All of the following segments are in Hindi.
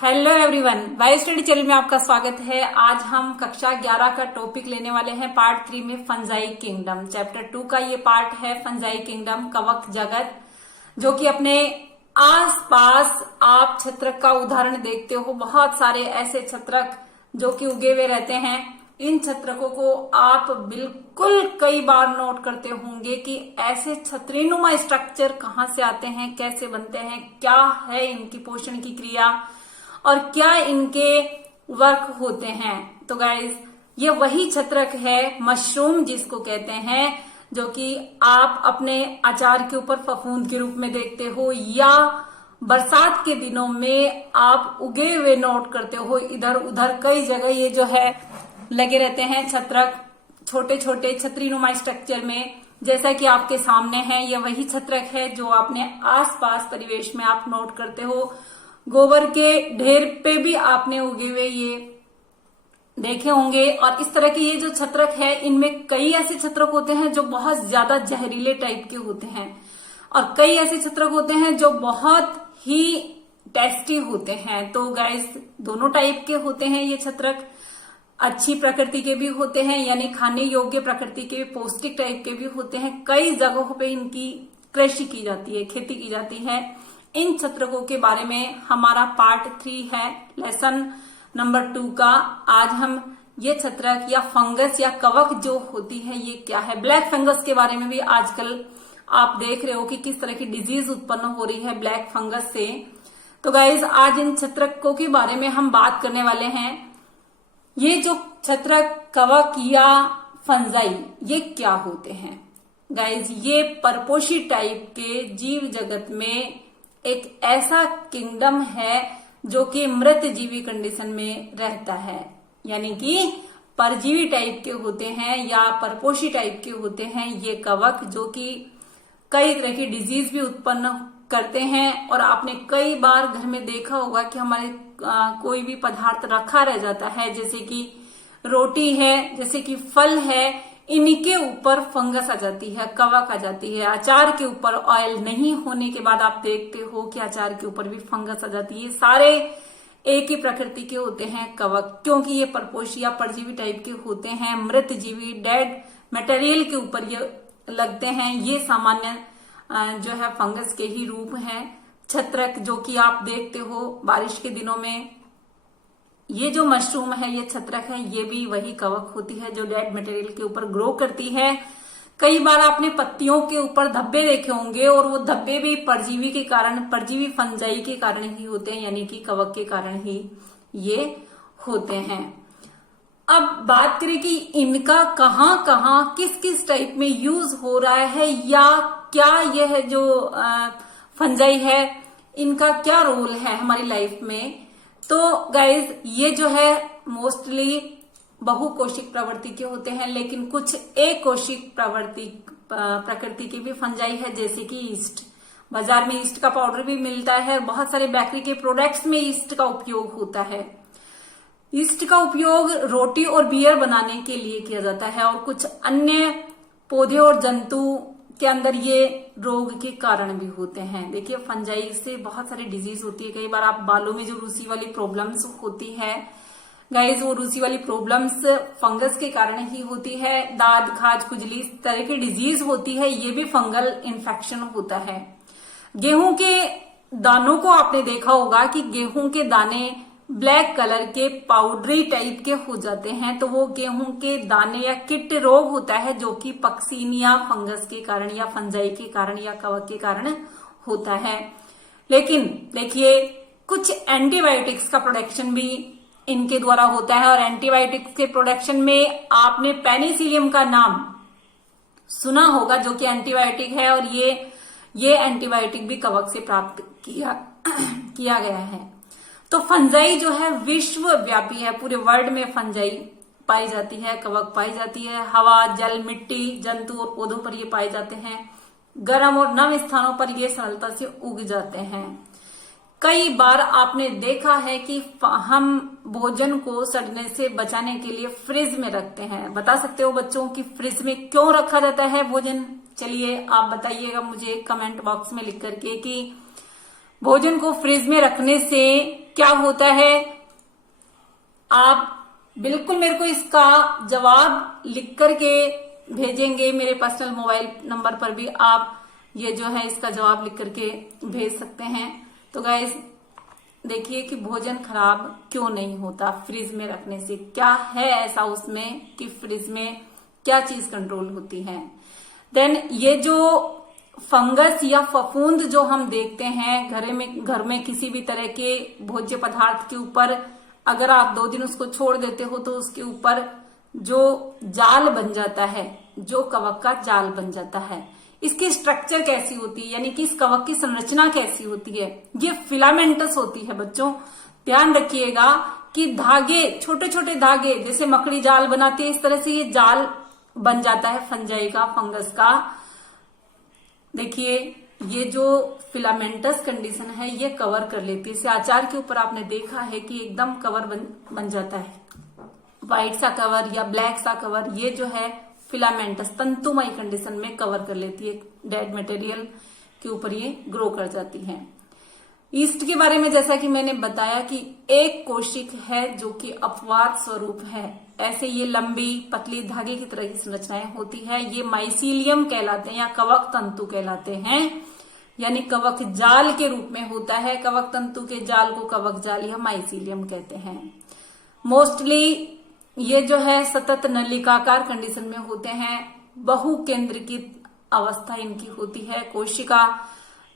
Hello everyone, Y study channel में आपका स्वागत है। आज हम कक्षा 11 का टॉपिक लेने वाले हैं पार्ट 3 में फंजाई किंगडम। चैप्टर 2 का ये पार्ट है फंजाई किंगडम, कवक जगत, जो कि अपने आसपास आप छत्रक का उदाहरण देखते हो। बहुत सारे ऐसे छत्रक जो कि उगे हुए रहते हैं। इन छत्रकों को आप बिल्कुल कई बार नोट करते होंगे कि ऐसे छतरीनुमा स्ट्रक्चर कहाँ से आते हैं, कैसे बनते हैं, क्या है इनकी पोषण की क्रिया और क्या इनके वर्क होते हैं। तो गाइज, ये वही छत्रक है मशरूम जिसको कहते हैं, जो कि आप अपने अचार के ऊपर फफूंद के रूप में देखते हो या बरसात के दिनों में आप उगे हुए नोट करते हो। इधर उधर कई जगह ये जो है लगे रहते हैं छत्रक, छोटे छोटे छतरीनुमा स्ट्रक्चर में। जैसा कि आपके सामने है, ये वही छत्रक है जो अपने आसपास परिवेश में आप नोट करते हो। गोबर के ढेर पे भी आपने उगे हुए ये देखे होंगे। और इस तरह के ये जो छत्रक है, इनमें कई ऐसे छत्रक होते हैं जो बहुत ज्यादा जहरीले टाइप के होते हैं और कई ऐसे छत्रक होते हैं जो बहुत ही टेस्टी होते हैं। तो गाइस, दोनों टाइप के होते हैं ये छत्रक। अच्छी प्रकृति के भी होते हैं, यानी खाने योग्य प्रकृति के, पौष्टिक टाइप के भी होते हैं। कई जगहों पे इनकी कृषि की जाती है, खेती की जाती है। इन छत्रकों के बारे में हमारा पार्ट 3 है, लेसन नंबर 2 का। आज हम ये छत्रक या फंगस या कवक जो होती है ये क्या है। ब्लैक फंगस के बारे में भी आजकल आप देख रहे हो कि किस तरह की डिजीज उत्पन्न हो रही है ब्लैक फंगस से। तो गाइज, आज इन छत्रकों के बारे में हम बात करने वाले हैं। ये जो छत्रक, कवक या फंजाई, ये क्या होते हैं गाइज? ये परपोषी टाइप के जीव जगत में एक ऐसा किंगडम है जो कि मृत जीवी कंडीशन में रहता है, यानी कि परजीवी टाइप के होते हैं या परपोषी टाइप के होते हैं ये कवक, जो कि कई तरह की डिजीज भी उत्पन्न करते हैं। और आपने कई बार घर में देखा होगा कि हमारे कोई भी पदार्थ रखा रह जाता है, जैसे कि रोटी है, जैसे कि फल है, इनके ऊपर फंगस आ जाती है, कवक आ जाती है। अचार के ऊपर ऑयल नहीं होने के बाद आप देखते हो कि अचार के ऊपर भी फंगस आ जाती है। ये सारे एक ही प्रकृति के होते हैं कवक, क्योंकि ये परपोषी या परजीवी टाइप के होते हैं। मृत जीवी, डेड मटेरियल के ऊपर ये लगते हैं। ये सामान्य जो है फंगस के ही रूप हैं। छत्रक जो कि आप देखते हो बारिश के दिनों में, ये जो मशरूम है, ये छत्रक है, ये भी वही कवक होती है जो डेड मटेरियल के ऊपर ग्रो करती है। कई बार आपने पत्तियों के ऊपर धब्बे देखे होंगे और वो धब्बे भी परजीवी के कारण, परजीवी फंजाई के कारण ही होते हैं, यानी कि कवक के कारण ही ये होते हैं। अब बात करें कि इनका कहाँ कहाँ किस किस टाइप में यूज हो रहा है या क्या यह जो फंजाई है इनका क्या रोल है हमारी लाइफ में। तो गाइज, ये जो है मोस्टली बहुकोशिक प्रवृत्ति के होते हैं, लेकिन कुछ एक कोशिक प्रकृति की भी फंजाई है, जैसे कि ईस्ट। बाजार में ईस्ट का पाउडर भी मिलता है। बहुत सारे बेकरी के प्रोडक्ट्स में ईस्ट का उपयोग होता है। ईस्ट का उपयोग रोटी और बियर बनाने के लिए किया जाता है और कुछ अन्य पौधे और जंतु के अंदर ये रोग के कारण भी होते हैं। देखिए, फंजाई से बहुत सारी डिजीज होती है। कई बार आप बालों में जो रूसी वाली प्रॉब्लम्स होती है गाइज, वो रूसी वाली प्रॉब्लम्स फंगस के कारण ही होती है। दाद, खाज, खुजली, इस तरह की डिजीज होती है, ये भी फंगल इन्फेक्शन होता है। गेहूं के दानों को आपने देखा होगा कि गेहूं के दाने ब्लैक कलर के पाउडरी टाइप के हो जाते हैं, तो वो गेहूं के दाने या किट रोग होता है, जो कि पक्सीनिया फंगस के कारण या फंजाई के कारण या कवक के कारण होता है। लेकिन देखिए, कुछ एंटीबायोटिक्स का प्रोडक्शन भी इनके द्वारा होता है और एंटीबायोटिक्स के प्रोडक्शन में आपने पेनिसिलियम का नाम सुना होगा, जो कि एंटीबायोटिक है और ये एंटीबायोटिक भी कवक से प्राप्त किया गया है। तो फंजाई जो है विश्वव्यापी है, पूरे वर्ल्ड में फंजाई पाई जाती है, कवक पाई जाती है। हवा, जल, मिट्टी, जंतु और पौधों पर ये पाए जाते हैं। गर्म और नम स्थानों पर ये सरलता से उग जाते हैं। कई बार आपने देखा है कि हम भोजन को सड़ने से बचाने के लिए फ्रिज में रखते हैं। बता सकते हो बच्चों कि फ्रिज में क्यों रखा जाता है भोजन? चलिए आप बताइएगा मुझे कमेंट बॉक्स में लिख करके कि भोजन को फ्रिज में रखने से क्या होता है, आप बिल्कुल मेरे को इसका जवाब लिख करके भेजेंगे। मेरे पर्सनल मोबाइल नंबर पर भी आप ये जो है इसका जवाब लिख करके भेज सकते हैं। तो गाइस देखिए कि भोजन खराब क्यों नहीं होता फ्रिज में रखने से, क्या है ऐसा उसमें कि फ्रिज में क्या चीज कंट्रोल होती है। देन ये जो फंगस या फफूंद जो हम देखते हैं घर में किसी भी तरह के भोज्य पदार्थ के ऊपर, अगर आप 2 दिन उसको छोड़ देते हो तो उसके ऊपर जो जाल बन जाता है, जो कवक का जाल बन जाता है, इसकी स्ट्रक्चर कैसी होती है, यानी कि इस कवक की संरचना कैसी होती है, ये फिलामेंटस होती है। बच्चों ध्यान रखिएगा कि धागे, छोटे छोटे धागे, जैसे मकड़ी जाल बनाती है इस तरह से ये जाल बन जाता है फंजाई का, फंगस का। देखिए ये जो फिलामेंटस कंडीशन है ये कवर कर लेती है। इसे अचार के ऊपर आपने देखा है कि एकदम कवर बन जाता है, व्हाइट सा कवर या ब्लैक सा कवर, ये जो है फिलामेंटस तंतुमय कंडीशन में कवर कर लेती है, डेड मटेरियल के ऊपर ये ग्रो कर जाती है। ईस्ट के बारे में जैसा कि मैंने बताया कि एक कोशिक है जो कि अपवाद स्वरूप है, ऐसे ये लंबी पतली धागे की तरह की संरचनाएं होती है। ये माइसीलियम कहलाते हैं या कवक तंतु कहलाते हैं, यानी कवक जाल के रूप में होता है। कवक तंतु के जाल को कवक जाल या माइसीलियम कहते हैं। मोस्टली ये जो है सतत नलिकाकार कंडीशन में होते हैं, बहुकेंद्रीकृत अवस्था इनकी होती है। कोशिका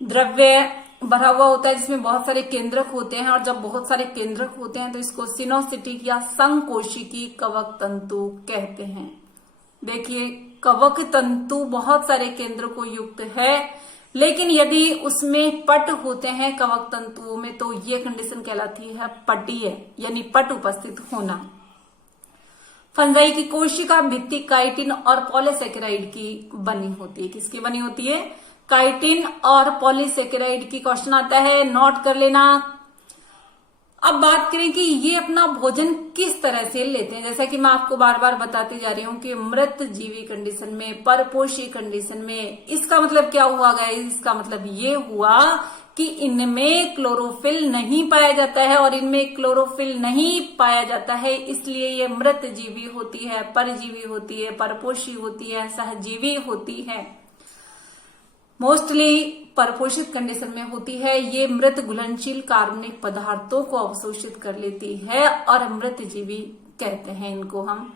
द्रव्य भरा हुआ होता है जिसमें बहुत सारे केंद्रक होते हैं, और जब बहुत सारे केंद्रक होते हैं तो इसको सिनोसिटिक या संकोशिकी कवक तंतु कहते हैं। देखिए कवक तंतु बहुत सारे केंद्र को युक्त है, लेकिन यदि उसमें पट होते हैं कवक तंतुओं में तो ये कंडीशन कहलाती है पटीय, यानी पट उपस्थित होना। फंजाई की कोशिका भित्ति काइटिन और पॉलीसेकेराइड की बनी होती है। किसकी बनी होती है? काइटिन और पॉलीसेकेराइड की। क्वेश्चन आता है, नोट कर लेना। अब बात करें कि ये अपना भोजन किस तरह से लेते हैं। जैसा कि मैं आपको बार बार बताती जा रही हूं कि मृत जीवी कंडीशन में, परपोषी कंडीशन में, इसका मतलब क्या हुआ गाइस? इसका मतलब ये हुआ कि इनमें क्लोरोफिल नहीं पाया जाता है, और इनमें क्लोरोफिल नहीं पाया जाता है इसलिए ये मृत जीवी होती है, परजीवी होती है, परपोषी होती है, सहजीवी होती है। मोस्टली परपोषित कंडीशन में होती है। ये मृत घुलनशील कार्बनिक पदार्थों को अवशोषित कर लेती है और मृत जीवी कहते हैं इनको हम।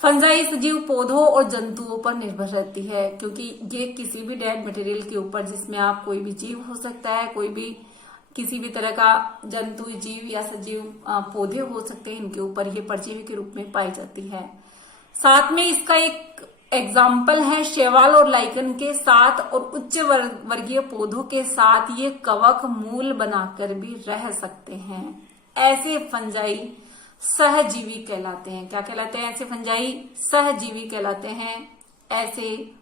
फंजाई सजीव पौधों और जंतुओं पर निर्भर रहती है, क्योंकि ये किसी भी डेड मटेरियल के ऊपर, जिसमें आप कोई भी जीव हो सकता है, कोई भी किसी भी तरह का जंतु, जीव या सजीव पौधे हो सकते हैं, इनके ऊपर ये परजीवी के रूप में पाई जाती है। साथ में इसका एक एग्जाम्पल है शैवाल और लाइकन के साथ और उच्च वर्गीय पौधों के साथ ये कवक मूल बनाकर भी रह सकते हैं। ऐसे फंजाई सहजीवी कहलाते हैं। क्या कहलाते हैं? ऐसे फंजाई सहजीवी कहलाते हैं, ऐसे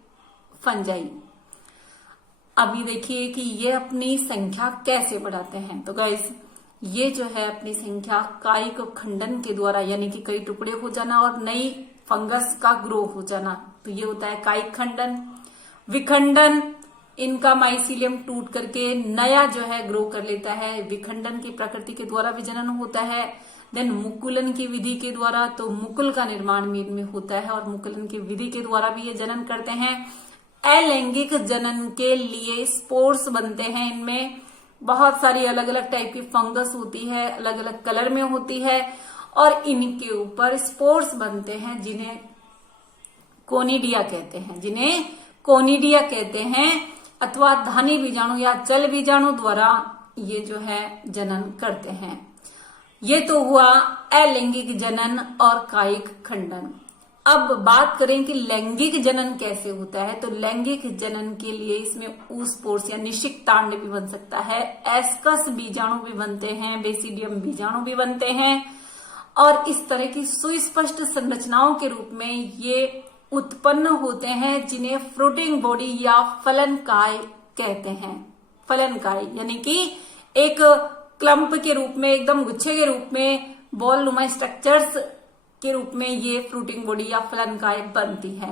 फंजाई। अभी देखिए कि ये अपनी संख्या कैसे बढ़ाते हैं। तो गाइस ये जो है अपनी संख्या कायिक खंडन के द्वारा, यानी कि कई टुकड़े हो जाना और नई फंगस का ग्रो हो जाना, तो ये होता है कायिक खंडन। विखंडन, इनका माइसीलियम टूट करके नया जो है ग्रो कर लेता है, विखंडन की प्रकृति के द्वारा भी जनन होता है। देन मुकुलन की विधि के द्वारा, तो मुकुल का निर्माण भी इनमें होता है और मुकुलन की विधि के द्वारा भी ये जनन करते हैं। अलैंगिक जनन के लिए स्पोर्स बनते हैं। इनमें बहुत सारी अलग अलग टाइप की फंगस होती है, अलग अलग कलर में होती है, और इनके ऊपर स्पोर्स बनते हैं जिन्हें कोनिडिया कहते हैं, अथवा धानी बीजाणु या जल बीजाणु द्वारा ये जो है जनन करते हैं। ये तो हुआ अलैंगिक जनन और कायिक खंडन। अब बात करें कि लैंगिक जनन कैसे होता है। तो लैंगिक जनन के लिए इसमें ऊस्पोर्स या निषिक्तांड भी बन सकता है, एस्कस बीजाणु भी बनते हैं, बेसिडियम बीजाणु भी बनते हैं, और इस तरह की सुस्पष्ट संरचनाओं के रूप में ये उत्पन्न होते हैं जिन्हें फ्रूटिंग बॉडी या फलनकाय कहते हैं। फलनकाय यानी कि एक क्लम्प के रूप में, एकदम गुच्छे के रूप में, बॉल नुमा स्ट्रक्चर्स के रूप में ये फ्रूटिंग बॉडी या फलनकाय बनती है।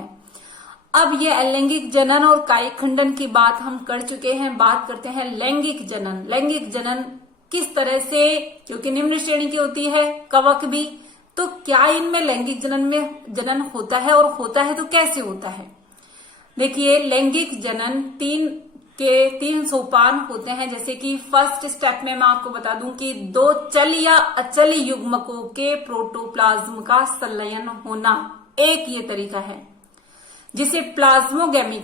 अब ये अलैंगिक जनन और कायिक खंडन की बात हम कर चुके हैं। बात करते हैं लैंगिक जनन। लैंगिक जनन किस तरह से, क्योंकि निम्न श्रेणी की होती है कवक भी, तो क्या इनमें लैंगिक जनन होता है, और होता है तो कैसे होता है। देखिए, लैंगिक जनन तीन सोपान होते हैं। जैसे कि फर्स्ट स्टेप में मैं आपको बता दूं कि दो चल या अचल युग्मकों के प्रोटोप्लाज्म का संलयन होना, एक ये तरीका है जिसे प्लाज्मोगेमी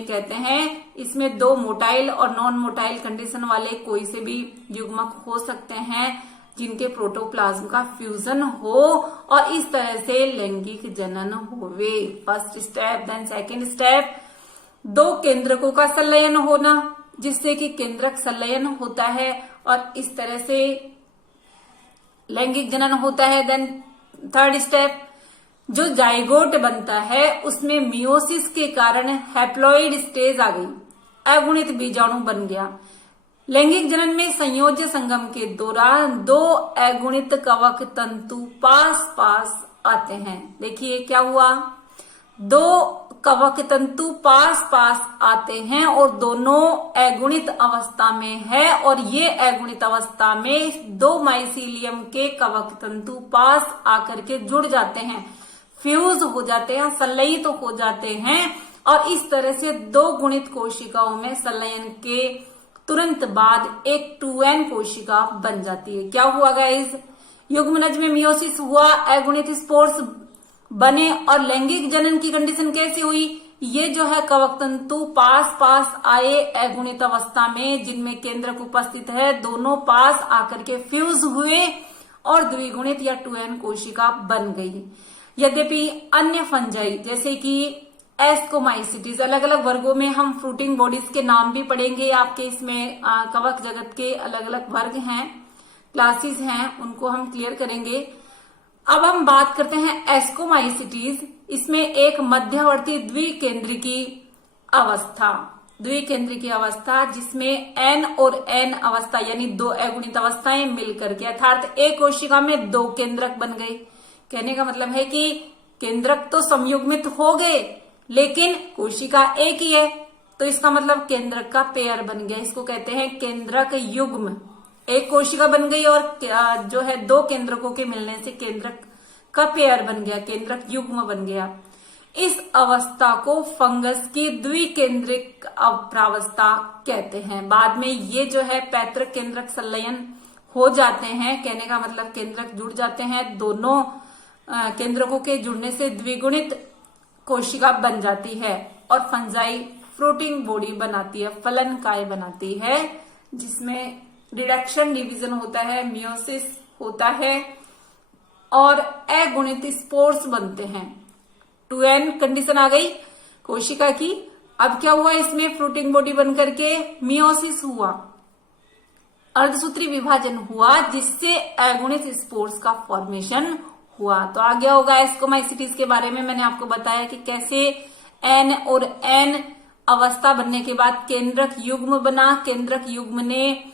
कहते हैं। इसमें दो मोटाइल और नॉन मोटाइल कंडीशन वाले कोई से भी युग्मक हो सकते हैं जिनके प्रोटोप्लाज्म का फ्यूजन हो और इस तरह से लैंगिक जनन होवे। First step. Then second step, दो केंद्रकों का संलयन होना, जिससे कि केंद्रक संलयन होता है और इस तरह से लैंगिक जनन होता है। देन थर्ड स्टेप, जो जाइगोट बनता है उसमें मियोसिस के कारण हैप्लॉइड स्टेज आ गई, अगुणित बीजाणु बन गया। लैंगिक जनन में संयोज्य संगम के दौरान दो अगुणित कवक तंतु पास पास आते हैं। देखिए क्या हुआ, दो कवक तंतु पास पास आते हैं और दोनों अगुणित अवस्था में है, और ये अगुणित अवस्था में दो माइसीलियम के कवक तंतु पास आकर के जुड़ जाते हैं, फ्यूज हो जाते हैं, संलयित तो हो जाते हैं, और इस तरह से दो गुणित कोशिकाओं में संलयन के तुरंत बाद एक 2n कोशिका बन जाती है। क्या हुआ गाइस, युग्मनज में मियोसिस हुआ, अगुणित स्पोर्स बने, और लैंगिक जनन की कंडीशन कैसी हुई, ये जो है कवक तंतु पास पास आए अगुणित अवस्था में जिनमें केंद्रक उपस्थित है, दोनों पास आकर के फ्यूज हुए और द्विगुणित या 2n कोशिका बन गई। यद्यपि अन्य फंजाई जैसे कि एस्कोमाइसिटीज, अलग अलग वर्गों में हम फ्रूटिंग बॉडीज के नाम भी पढ़ेंगे आपके इसमें, कवक जगत के अलग अलग वर्ग हैं, क्लासेस हैं, उनको हम क्लियर करेंगे। अब हम बात करते हैं एस्कोमाइसिटीज। इसमें एक मध्यवर्ती द्विकेंद्रिकी अवस्था जिसमें n और n अवस्था यानी दो अगुणित अवस्थाएं मिलकर के अर्थात एक कोशिका में दो केंद्रक बन गए। कहने का मतलब है कि केंद्रक तो संयुग्मित हो गए लेकिन कोशिका एक ही है, तो इसका मतलब केंद्रक का पेयर बन गया। इसको कहते हैं केंद्रक युग्म। एक कोशिका बन गई और जो है दो केंद्रकों के मिलने से केंद्रक का पेयर बन गया, केंद्रक युग्म बन गया। इस अवस्था को फंगस की द्विकेंद्रिक प्रावस्था कहते हैं। बाद में ये जो है पैतृक केंद्रक संलयन हो जाते हैं। कहने का मतलब केंद्रक जुड़ जाते हैं, दोनों केंद्रकों के जुड़ने से द्विगुणित कोशिका बन जाती है और फंजाई फ्रूटिंग बॉडी बनाती है, फलन काय बनाती है, जिसमें रिडक्शन डिवीजन होता है, मियोसिस होता है और अगुणित स्पोर्स बनते हैं। 2n कंडीशन आ गई कोशिका की। अब क्या हुआ, इसमें फ्रूटिंग बॉडी बनकर के मियोसिस हुआ, अर्धसूत्री विभाजन हुआ, जिससे अगुणित स्पोर्स का फॉर्मेशन हुआ। तो आ गया होगा एस्कोमाइसिटीज के बारे में। मैंने आपको बताया कि कैसे n और n अवस्था बनने के बाद केंद्रक युग्म बना, केंद्रक युग्म ने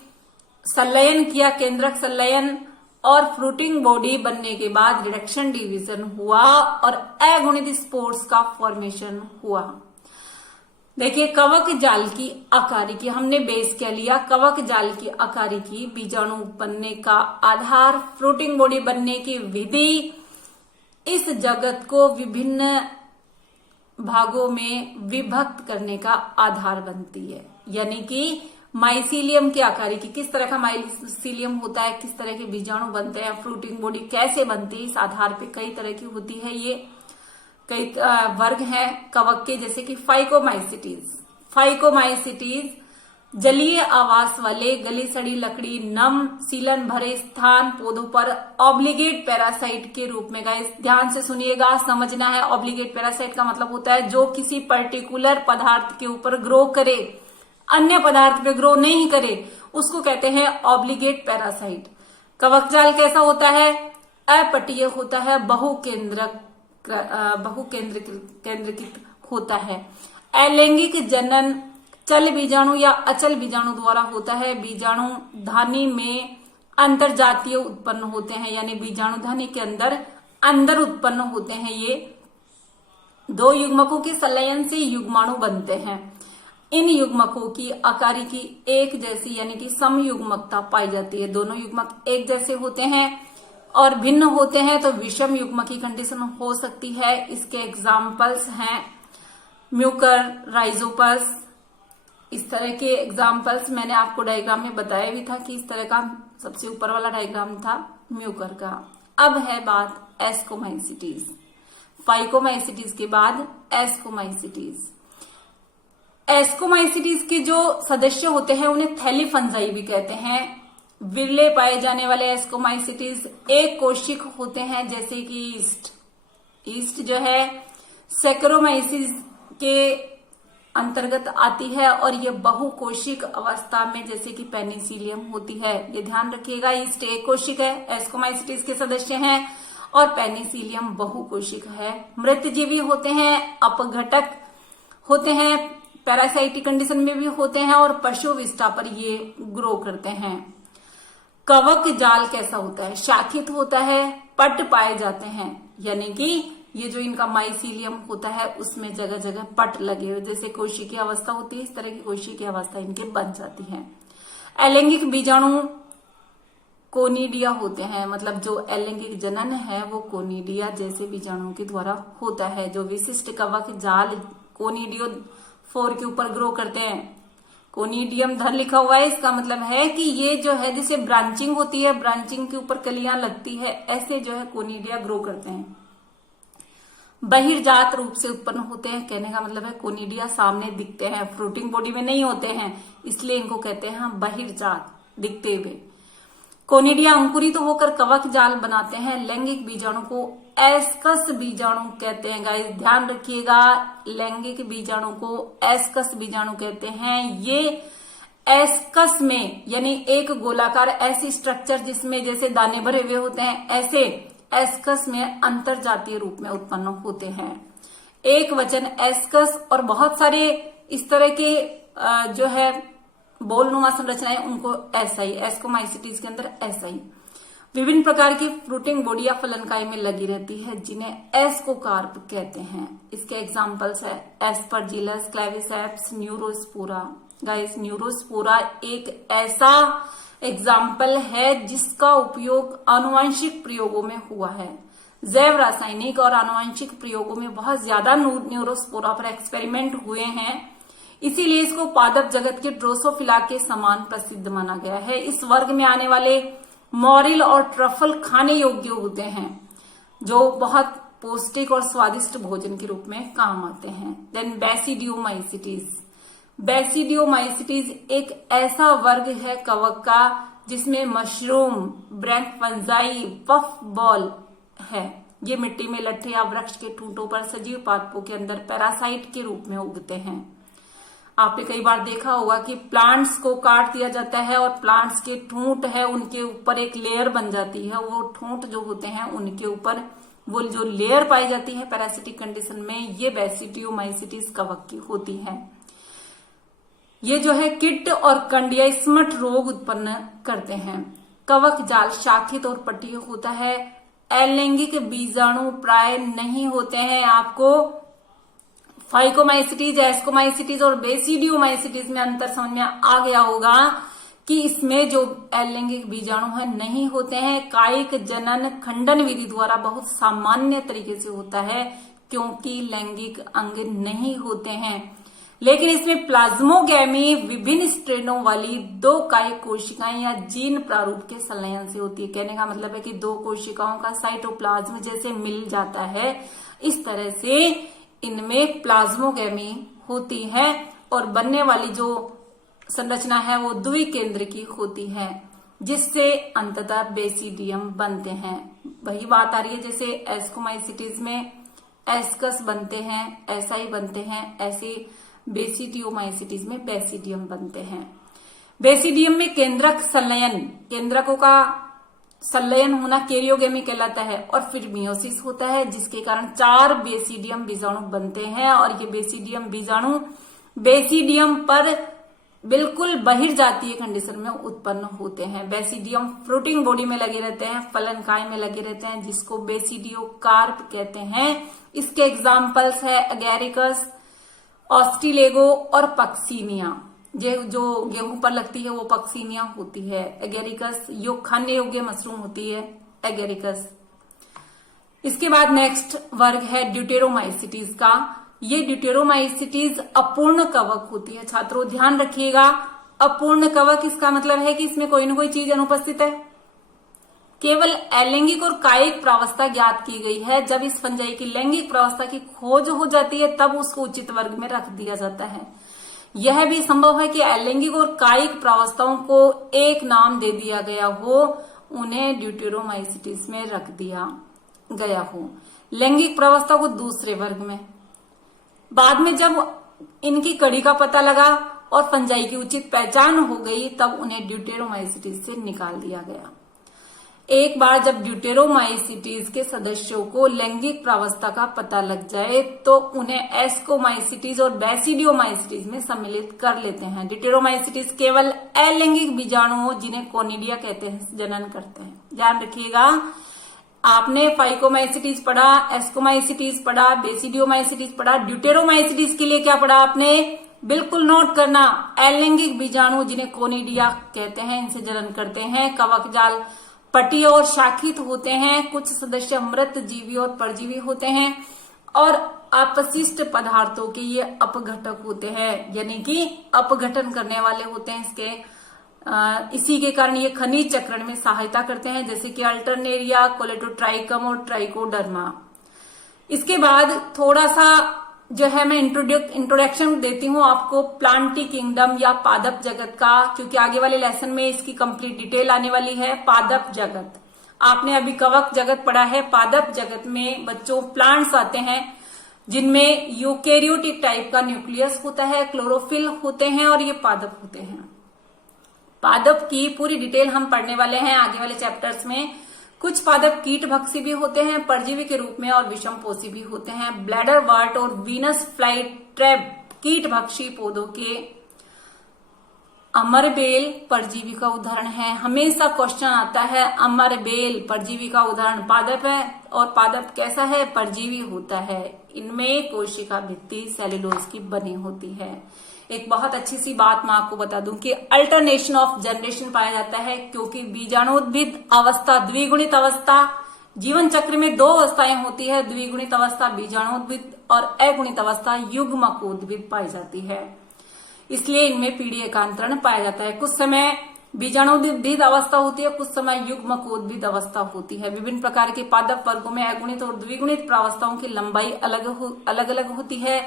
संलयन किया, केंद्रक संलयन, और फ्रूटिंग बॉडी बनने के बाद रिडक्शन डिवीजन हुआ और अगुणित स्पोर्स का फॉर्मेशन हुआ। देखिए, कवक जाल की आकारिकी हमने बेस क्या लिया, कवक जाल की आकारिकी, बीजाणु बनने का आधार, फ्रूटिंग बॉडी बनने की विधि, इस जगत को विभिन्न भागों में विभक्त करने का आधार बनती है। यानी कि माइसीलियम की आकारिकी, किस तरह का माइसीलियम होता है, किस तरह के बीजाणु बनते हैं, फ्रूटिंग बॉडी कैसे बनती है, इस आधार पे कई तरह की होती है। ये कई वर्ग हैं कवक के, जैसे कि फाइकोमाइसिटीज जलीय आवास वाले, गली सड़ी लकड़ी, नम सीलन भरे स्थान पौधों पर ऑब्लिगेट पैरासाइट के रूप में। गाइस ध्यान से सुनिएगा, समझना है। ऑब्लिगेट पैरासाइट का मतलब होता है जो किसी पर्टिकुलर पदार्थ के ऊपर ग्रो करे, अन्य पदार्थ पे ग्रो नहीं करे, उसको कहते हैं ऑब्लिगेट पैरासाइट। कवक जाल कैसा होता है, अपटीय होता है, बहुकेंद्रित होता है। अलैंगिक जनन चल बीजाणु या अचल बीजाणु द्वारा होता है। बीजाणु धानी में अंतरजातीय उत्पन्न होते हैं, यानी बीजाणु धानी के अंदर उत्पन्न होते हैं। ये दो युग्मकों के संलयन से युग्माणु बनते हैं। इन युग्मकों की आकारी की एक जैसी यानी कि समयुग्मकता पाई जाती है। दोनों युग्मक एक जैसे होते हैं और भिन्न होते हैं तो विषम युग्मक की कंडीशन हो सकती है। इसके एग्जाम्पल्स हैं म्यूकर, राइजोपस। इस तरह के एग्जाम्पल्स मैंने आपको डायग्राम में बताया भी था कि इस तरह का सबसे ऊपर वाला डायग्राम था म्यूकर का। अब है बात एस्कोमाइसिटीज। फाइकोमाइसिटीज के बाद एस्कोमाइसिटीज। एस्कोमाइसिटीज के जो सदस्य होते हैं उन्हें थैली फंजाई भी कहते हैं। विरले पाए जाने वाले एस्कोमाइसिटीज एक कोशिक होते हैं, जैसे कि ईस्ट जो है सैकरोमाइसिस के अंतर्गत आती है और ये बहुकोशिक अवस्था में जैसे कि पेनिसिलियम होती है। ये ध्यान रखिएगा, ईस्ट एक कोशिक है, एस्कोमाइसिटीज के सदस्य हैं और पेनिसिलियम बहुकोशिक है। मृतजीवी होते हैं, अपघटक होते हैं, पैरासाइटिक कंडीशन में भी होते हैं और पशु विष्ठा पर ये ग्रो करते हैं। कवक जाल कैसा होता है? शाखित होता है, पट पाए जाते हैं, यानी कि ये जो इनका माइसीलियम होता है उसमें जगह जगह पट लगे हुए, जैसे कोशिकीय अवस्था होती है इस तरह की कोशिकीय अवस्था इनके बन जाती है। अलैंगिक बीजाणु कोनिडिया होते हैं, मतलब जो अलैंगिक जनन है वो कोनिडिया जैसे बीजाणुओं के द्वारा होता है। जो विशिष्ट कवक जाल कोनिडियो 4 के ऊपर ग्रो करते हैं। कोनिडियम धर लिखा हुआ है, इसका मतलब है कि ये जो है जैसे ब्रांचिंग होती है, ब्रांचिंग के ऊपर कलियां लगती है, ऐसे जो है कोनिडिया ग्रो करते हैं। बहिर्जात रूप से उत्पन्न होते हैं, कहने का मतलब है कोनिडिया सामने दिखते हैं, फ्रूटिंग बॉडी में नहीं होते हैं, इसलिए इनको कहते हैं बहिर्जात, दिखते हुए। कोनिडिया अंकुरित तो होकर कवक जाल बनाते हैं। लैंगिक बीजाणु को एस्कस बीजाणु कहते हैं। गाइस ध्यान रखिएगा, लैंगिक बीजाणु को एस्कस बीजाणु कहते हैं। ये एस्कस में यानी एक गोलाकार ऐसी स्ट्रक्चर जिसमें जैसे दाने भरे हुए होते हैं, ऐसे एस्कस में अंतर जातीय रूप में उत्पन्न होते हैं। एक वचन एस्कस और बहुत सारे इस तरह के जो है बोलनुमा संरचनाएं उनको एसाई, एस्कोमाइसिटीज के अंदर एसाई। विभिन्न प्रकार की फ्रूटिंग बॉडी या फलनकाई में लगी रहती है जिन्हें एस्कोकार्प कहते हैं। इसके एग्जांपल्स है Aspergillus, Claviceps, Neurospora. Guys Neurospora एक ऐसा एग्जाम्पल है जिसका उपयोग आनुवंशिक प्रयोगों में हुआ है। जैव रासायनिक और आनुवंशिक प्रयोगों में बहुत ज्यादा न्यूरोस्पोरा पर एक्सपेरिमेंट हुए हैं, इसीलिए इसको पादप जगत के ड्रोसोफिला के समान प्रसिद्ध माना गया है। इस वर्ग में आने वाले मॉरिल और ट्रफल खाने योग्य होते हैं जो बहुत पौष्टिक और स्वादिष्ट भोजन के रूप में काम आते हैं। Then basidiomycetes. बेसिडियोमाइसिटीज एक ऐसा वर्ग है कवक का जिसमें मशरूम, ब्रैंक फंजाई, पफ बॉल है। ये मिट्टी में लट्ठे या वृक्ष के ठूंठों पर सजीव पादपों के अंदर पैरासाइट के रूप में उगते हैं। आपने कई बार देखा होगा कि प्लांट्स को काट दिया जाता है और प्लांट्स के ठूंठ है उनके ऊपर एक लेयर बन जाती है। वो ठूंठ जो होते हैं उनके ऊपर वो जो लेयर पाई जाती है पैरासिटिक कंडीशन में, ये बेसिडियोमाइसिटीज कवक की होती है। ये जो है किट और कंडिया स्मट रोग उत्पन्न करते हैं। कवक जाल शाखित और पट्टीय होता है। अलैंगिक बीजाणु प्राय नहीं होते हैं। आपको फाइकोमाइसिटीज, एस्कोमाइसिटीज और बेसिडियोमाइसिटीज में अंतर समझ में आ गया होगा कि इसमें जो अलैंगिक बीजाणु है नहीं होते हैं। कायिक जनन खंडन विधि द्वारा बहुत सामान्य तरीके से होता है क्योंकि लैंगिक अंग नहीं होते हैं। लेकिन इसमें प्लाज्मोगैमी विभिन्न स्ट्रेनों वाली 2 कायिक कोशिकाएं या जीन प्रारूप के संलयन से होती है। कहने का मतलब है कि 2 कोशिकाओं का साइटोप्लाज्म जैसे मिल जाता है, इस तरह से इनमें प्लाज्मोगैमी होती है और बनने वाली जो संरचना है वो द्विकेंद्र की होती है जिससे अंततः बेसिडियम बनते हैं। वही बात आ रही है जैसे एस्कोमाइसिटीज में एस्कस बनते हैं, एसाई बनते हैं, ऐसे बेसिडियोमाइसिटीज में बेसिडियम बनते हैं। बेसिडियम में केंद्रक संलयन, केंद्रकों का संलयन होना कैरियोगेमी कहलाता है और फिर मियोसिस होता है जिसके कारण 4 बेसिडियम बीजाणु बनते हैं और ये बेसिडियम बीजाणु बेसिडियम पर बिल्कुल बहिर्जातीय कंडीशन में उत्पन्न होते हैं। बेसिडियम फ्रूटिंग बॉडी में लगे रहते हैं, फलनकाय में लगे रहते हैं जिसको बेसिडियोकार्प कहते हैं। इसके एग्जाम्पल्स है एगेरिकस, ऑस्ट्रिलेगो और पक्सीनिया, ये जो गेहूं पर लगती है वो पक्सीनिया होती है। एगेरिकस यो खाने योग्य मशरूम होती है एगेरिकस। इसके बाद नेक्स्ट वर्ग है ड्यूटेरोमाइसिटीज का। ये ड्यूटेरोमाइसिटीज अपूर्ण कवक होती है। छात्रों ध्यान रखिएगा, अपूर्ण कवक इसका मतलब है कि इसमें कोई ना कोई चीज अनुपस्थित है। केवल अलैंगिक और कायिक प्रावस्था ज्ञात की गई है। जब इस फंजाई की लैंगिक प्रावस्था की खोज हो जाती है तब उसको उचित वर्ग में रख दिया जाता है। यह भी संभव है कि अलैंगिक और कायिक प्रावस्थाओं को एक नाम दे दिया गया हो, उन्हें ड्यूटेरोमाइसिटीज में रख दिया गया हो, लैंगिक प्रावस्था को दूसरे वर्ग में। बाद में जब इनकी कड़ी का पता लगा और फंजाई की उचित पहचान हो गई तब उन्हें ड्यूटेरोमाइसिटीज से निकाल दिया गया। एक बार जब ड्यूटेरोमाइसिटीज के सदस्यों को लैंगिक प्रावस्था का पता लग जाए तो उन्हें एस्कोमाइसिटीज और बैसिडियोमाइसिटीज में सम्मिलित कर लेते हैं। ड्यूटेरोमाइसिटीज केवल अलैंगिक बीजाणु जिन्हें कोनिडिया कहते हैं जनन करते हैं। ध्यान रखिएगा, आपने फाइकोमाइसिटीज पढ़ा, एस्कोमाइसिटीज पढ़ा, बेसिडियोमाइसिटीज पढ़ा, ड्यूटेरोमाइसिटीज के लिए क्या पढ़ा आपने, बिल्कुल नोट करना। अलैंगिक बीजाणु जिन्हें कोनिडिया कहते हैं, इनसे जनन करते हैं। कवक जाल पटीय और शाखित होते हैं। कुछ सदस्य मृत जीवी और परजीवी होते हैं और अपशिष्ट पदार्थों के ये अपघटक होते हैं, यानी कि अपघटन करने वाले होते हैं। इसी के कारण ये खनिज चक्रण में सहायता करते हैं, जैसे कि अल्टरनेरिया, कोलेटोट्राइकम और ट्राइकोडर्मा। इसके बाद थोड़ा सा जो है मैं इंट्रोडक्शन देती हूँ आपको प्लांटी किंगडम या पादप जगत का, क्योंकि आगे वाले लेसन में इसकी कंप्लीट डिटेल आने वाली है। पादप जगत, आपने अभी कवक जगत पढ़ा है। पादप जगत में बच्चों प्लांट्स आते हैं जिनमें यूकेरियोटिक टाइप का न्यूक्लियस होता है, क्लोरोफिल होते हैं और ये पादप होते हैं। पादप की पूरी डिटेल हम पढ़ने वाले हैं आगे वाले चैप्टर्स में। कुछ पादप कीट भक्षी भी होते हैं परजीवी के रूप में और विषमपोषी भी होते हैं। ब्लैडर वर्ट और वीनस फ्लाई ट्रैप कीट भक्षी पौधों के। अमरबेल परजीवी का उदाहरण है। हमेशा क्वेश्चन आता है अमरबेल परजीवी का उदाहरण पादप है, और पादप कैसा है, परजीवी होता है। इनमें कोशिका भित्ति सेल्यूलोज की बनी होती है। एक बहुत अच्छी सी बात मैं आपको बता दूं कि अल्टरनेशन ऑफ जनरेशन पाया जाता है, क्योंकि बीजाणुद्भिद अवस्था, द्विगुणित अवस्था, जीवन चक्र में दो अवस्थाएं होती है, द्विगुणित अवस्था बीजाणुद्भिद और अगुणित अवस्था युग्मकोद्भिद पाई जाती है। इसलिए इनमें पीढ़ी एकांतरण पाया जाता है। कुछ समय बीजाणुद्भिद अवस्था होती है, कुछ समय युग्मकोद्भिद अवस्था होती है। विभिन्न प्रकार के पादप वर्गों में अगुणित और द्विगुणित प्रावस्थाओं की लंबाई अलग अलग होती है।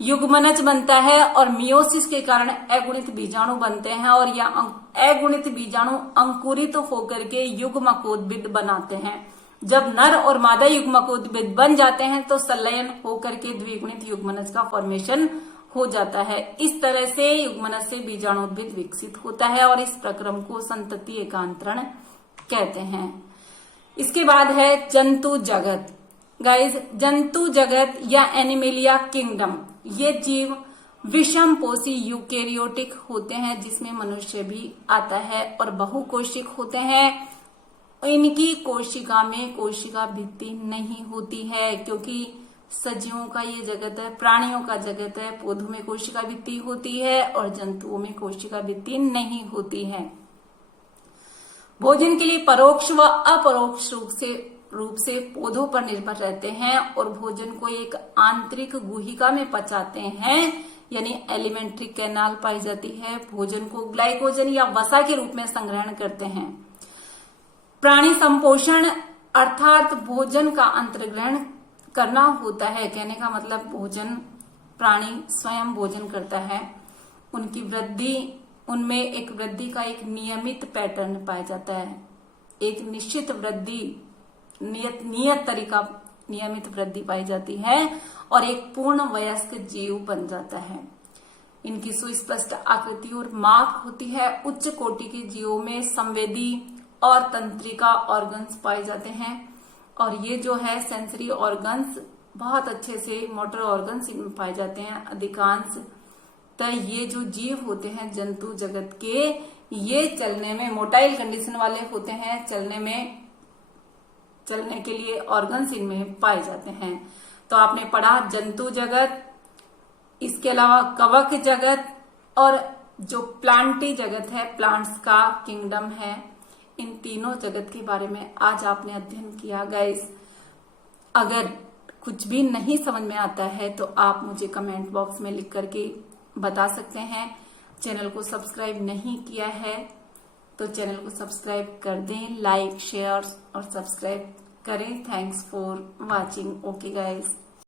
युग्मनज बनता है और मियोसिस के कारण अगुणित बीजाणु बनते हैं, और यह अगुणित बीजाणु अंकुरित होकर के युग्मकोद्भिद बनाते हैं। जब नर और मादा युग्मकोद्भिद बन जाते हैं तो संलयन होकर के द्विगुणित युग्मनज का फॉर्मेशन हो जाता है। इस तरह से युग्मनज से बीजाणुद्भिद विकसित होता है और इस प्रक्रम को संतति एकांतरण कहते हैं। इसके बाद है जंतु जगत। गाइज, जंतु जगत या एनिमेलिया किंगडम, ये जीव विषम पोषी यूकेरियोटिक होते हैं, जिसमें मनुष्य भी आता है, और बहुकोशिक होते हैं। इनकी कोशिका में कोशिका भित्ति नहीं होती है, क्योंकि सजीवों का ये जगत है, प्राणियों का जगत है। पौधों में कोशिका भित्ति होती है और जंतुओं में कोशिका भित्ति नहीं होती है। भोजन के लिए परोक्ष व अपरोक्ष रूप से पौधों पर निर्भर रहते हैं और भोजन को एक आंतरिक गुहिका में पचाते हैं, यानी एलिमेंट्री कैनाल पाई जाती है। भोजन को ग्लाइकोजन या वसा के रूप में संग्रहण करते हैं। प्राणी संपोषण अर्थात भोजन का अंतर्ग्रहण करना होता है। कहने का मतलब भोजन, प्राणी स्वयं भोजन करता है। उनकी वृद्धि, उनमें एक वृद्धि का एक नियमित पैटर्न पाया जाता है। एक निश्चित वृद्धि, नियत तरीका, नियमित वृद्धि पाई जाती है और एक पूर्ण वयस्क जीव बन जाता है। इनकी सुस्पष्ट आकृति और माप होती है। उच्च कोटि के जीवों में संवेदी और तंत्रिका ऑर्गन्स पाए जाते हैं, और ये जो है सेंसरी ऑर्गन्स बहुत अच्छे से, मोटर ऑर्गन्स इनमें पाए जाते हैं अधिकांश। तो ये जो जीव होते हैं जंतु जगत के, ये चलने में मोटाइल कंडीशन वाले होते हैं, चलने के लिए ऑर्गन्स इनमें पाए जाते हैं। तो आपने पढ़ा जंतु जगत, इसके अलावा कवक जगत और जो प्लांटी जगत है, प्लांट्स का किंगडम है, इन तीनों जगत के बारे में आज आपने अध्ययन किया। गाइस, अगर कुछ भी नहीं समझ में आता है तो आप मुझे कमेंट बॉक्स में लिख करके बता सकते हैं। चैनल को सब्सक्राइब नहीं किया है तो चैनल को सब्सक्राइब कर दें, लाइक शेयर और सब्सक्राइब करें। Thanks for watching. Okay guys.